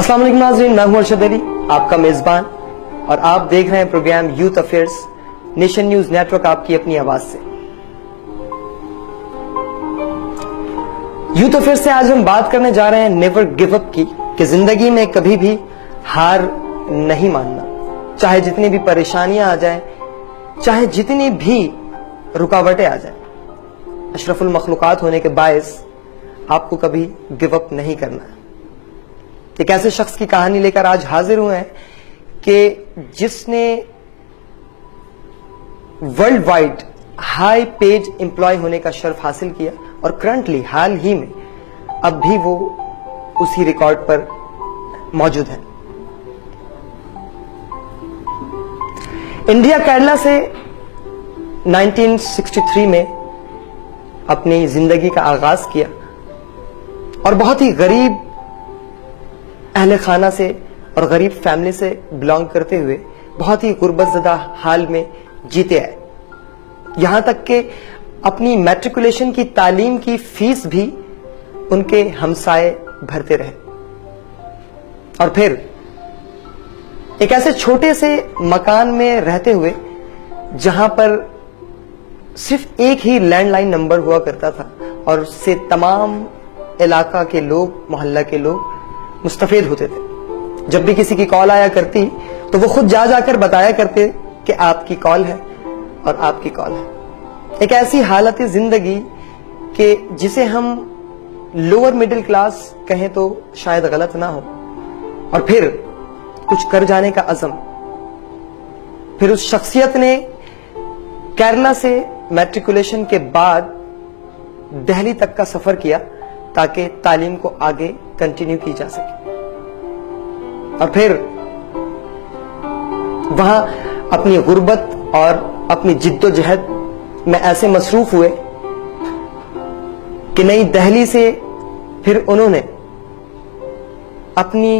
अस्सलाम वालेकुम नाज़रीन, मैं हूं अरशद अली, आपका मेजबान, और आप देख रहे हैं program youth affairs nation news network, आपकी अपनी आवाज से। यूथ अफेयर्स से आज हम बात करने जा रहे हैं नेवर गिव अप की, कि जिंदगी में कभी भी हार नहीं मानना, चाहे जितनी भी परेशानियां आ जाएं, चाहे जितनी भी रुकावटें आ जाएं। अशरफुल मखलूकात होने के बायस आपको कभी गिव अप नहीं करना है। एक ऐसे शख्स की कहानी लेकर आज हाजिर हुए हैं कि जिसने world wide high paid employ होने का शर्फ हासिल किया, और करंटली हाल ही में अब भी वो उसी रिकॉर्ड पर मौजूद है। इंडिया केरला से 1963 में अपनी जिंदगी का आगाज किया, और बहुत ही गरीब अहले खाना से और गरीब फैमिली से बिलोंग करते हुए बहुत ही गुर्बतज़दा हाल में जीते आए। यहां तक कि अपनी मैट्रिकुलेशन की तालीम की फीस भी उनके हमसाए भरते रहे। और फिर एक ऐसे छोटे से मकान में रहते हुए, जहां पर सिर्फ एक ही लैंडलाइन नंबर हुआ करता था, और उससे तमाम इलाका के लोग, मोहल्ला के लोग मुस्तफेद होते थे। जब भी किसी की कॉल आया करती तो वो खुद जाकर बताया करते कि आपकी कॉल है और आपकी कॉल है। एक ऐसी हालत जिंदगी कि जिसे हम लोअर मिडिल क्लास कहें तो शायद गलत ना हो। और फिर कुछ कर जाने का अज़म। फिर उस शख्सियत ने केरला से मैट्रिकुलेशन के बाद दिल्ली तक का सफर किया ताकि तालीम को आगे कंटिन्यू की जा सके। और फिर वहां अपनी गुर्बत और अपनी जिद्दोजहद में ऐसे मसरूफ हुए कि नई दिल्ली से फिर उन्होंने अपनी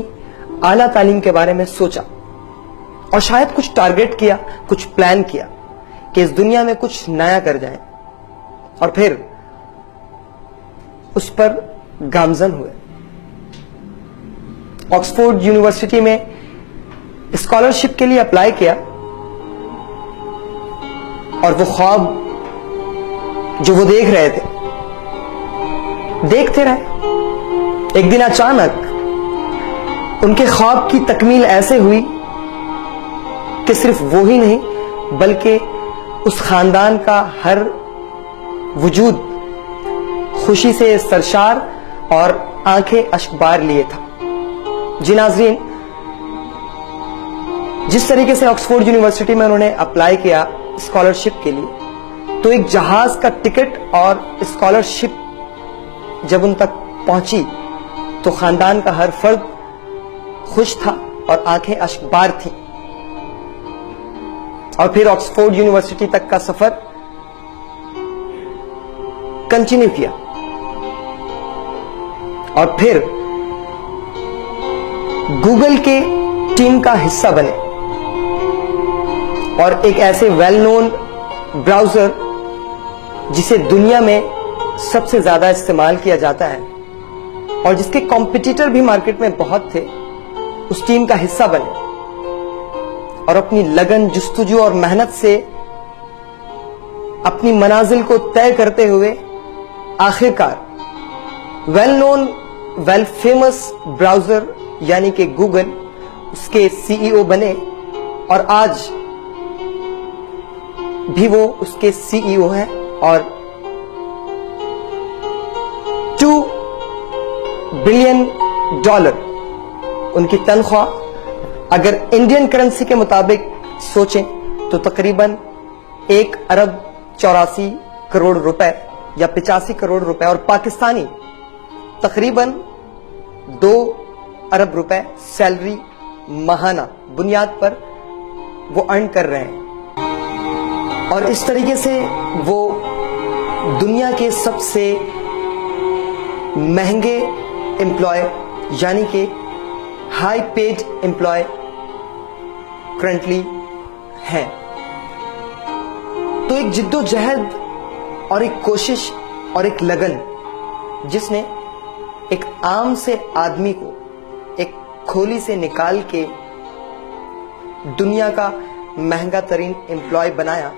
आला तालीम के बारे में सोचा, और शायद कुछ टारगेट किया, कुछ प्लान किया कि इस दुनिया में कुछ नया कर जाएं। और फिर उस पर गामजन हुए। ऑक्सफोर्ड यूनिवर्सिटी में स्कॉलरशिप के लिए अप्लाई किया, और वो ख्वाब जो वो देख रहे थे, देखते रहे। एक दिन अचानक उनके ख्वाब की तकमील ऐसे हुई कि सिर्फ वो ही नहीं, बल्कि उस खानदान का हर वजूद खुशी से सरशार और आंखें अश्कबार लिए था। जी नाज़रीन, जिस तरीके से ऑक्सफोर्ड यूनिवर्सिटी में उन्होंने अप्लाई किया स्कॉलरशिप के लिए, तो एक जहाज का टिकट और स्कॉलरशिप जब उन तक पहुंची तो खानदान का हर फर्द खुश था और आंखें अश्कबार थी। और फिर ऑक्सफोर्ड यूनिवर्सिटी तक का सफर कंटिन्यू किया, और फिर गूगल के टीम का हिस्सा बने, और एक ऐसे वेल नोन ब्राउजर जिसे दुनिया में सबसे ज्यादा इस्तेमाल किया जाता है और जिसके कॉम्पिटिटर भी मार्केट में बहुत थे, उस टीम का हिस्सा बने, और अपनी लगन, जुस्तजू और मेहनत से अपनी मनाजिल को तय करते हुए आखिरकार well known, well famous browser यानी कि गूगल, उसके सीईओ बने, और आज भी वो उसके सीईओ हैं। और $2 बिलियन उनकी तनख्वाह, अगर इंडियन करेंसी के मुताबिक सोचें तो तकरीबन 1 अरब 84 करोड़ रुपए या 85 करोड़ रुपए, और पाकिस्तानी तकरीबन 2 अरब रुपए सैलरी माहाना बुनियाद पर वो अर्न कर रहे हैं। और इस तरीके से वो दुनिया के सबसे महंगे एम्प्लॉय यानी कि हाई पेड एम्प्लॉय करंटली हैं। तो एक जिद्दोजहद और एक कोशिश और एक लगन जिसने एक आम से आदमी को एक کھولی سے نکال کے دنیا کا مہنگا ترین امپلائی بنایا.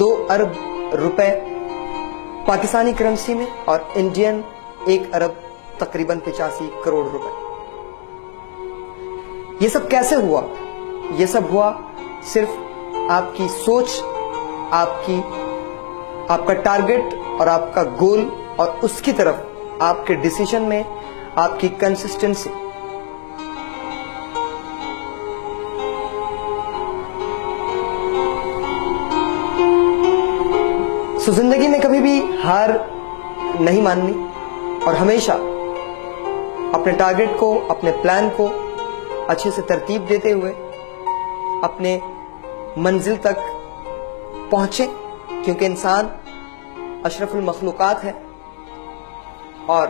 2 ارب روپے پاکستانی کرنسی میں اور انڈین 1 ارب تقریباً 85 کروڑ روپے. یہ سب کیسے ہوا؟ یہ سب ہوا صرف آپ کی سوچ، آپ کا ٹارگٹ اور آپ کا گول اور اس کی طرف آپ کے ڈیسیژن میں آپ کی کنسسٹنسی. زندگی میں کبھی بھی ہار نہیں ماننی اور ہمیشہ اپنے ٹارگٹ کو، اپنے پلان کو اچھے سے ترتیب دیتے ہوئے اپنے منزل تک پہنچیں، کیونکہ انسان اشرف المخلوقات ہے. اور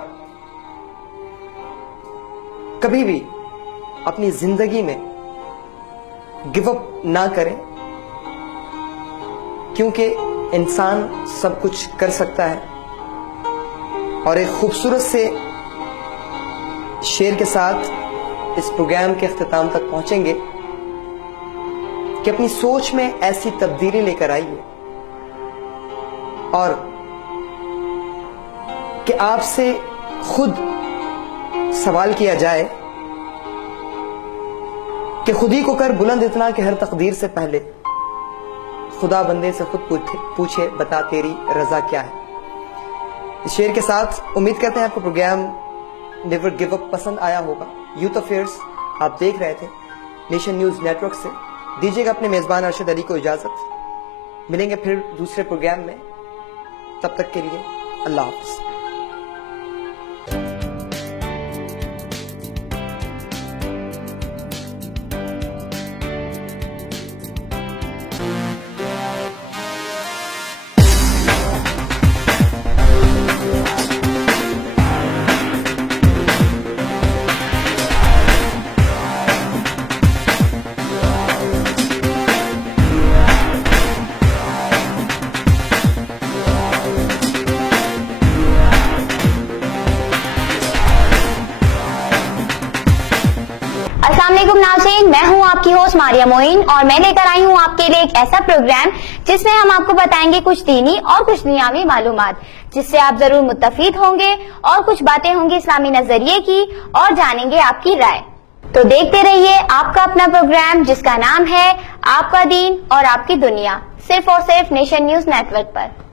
کبھی بھی اپنی زندگی میں گیو اپ نہ کریں، کیونکہ انسان سب کچھ کر سکتا ہے. اور ایک خوبصورت سے شعر کے ساتھ اس پروگرام کے اختتام تک پہنچیں گے کہ اپنی سوچ میں ایسی تبدیلی لے کر آئیے اور کہ آپ سے خود سوال کیا جائے کہ خود ہی کو کر بلند اتنا کہ ہر تقدیر سے پہلے خدا بندے سے خود پوچھے بتا تیری رضا کیا ہے. اس شعر کے ساتھ امید کرتے ہیں آپ کو پروگرام نیور گیو اپ پسند آیا ہوگا. یوتھ افیئرز آپ دیکھ رہے تھے نیشن نیوز نیٹ ورک سے. دیجیے گا اپنے میزبان ارشد علی کو اجازت. ملیں گے پھر دوسرے پروگرام میں. تب تک کے لیے اللہ حافظ. السلام علیکم ناظرین، میں ہوں آپ کی ہوسٹ ماریہ معین اور میں لے کر آئی ہوں آپ کے لیے ایک ایسا پروگرام جس میں ہم آپ کو بتائیں گے کچھ دینی اور کچھ دنیاوی معلومات، جس سے آپ ضرور متفید ہوں گے اور کچھ باتیں ہوں گی اسلامی نظریے کی اور جانیں گے آپ کی رائے. تو دیکھتے رہیے آپ کا اپنا پروگرام جس کا نام ہے آپ کا دین اور آپ کی دنیا، صرف اور صرف نیشن نیوز نیٹ ورک پر.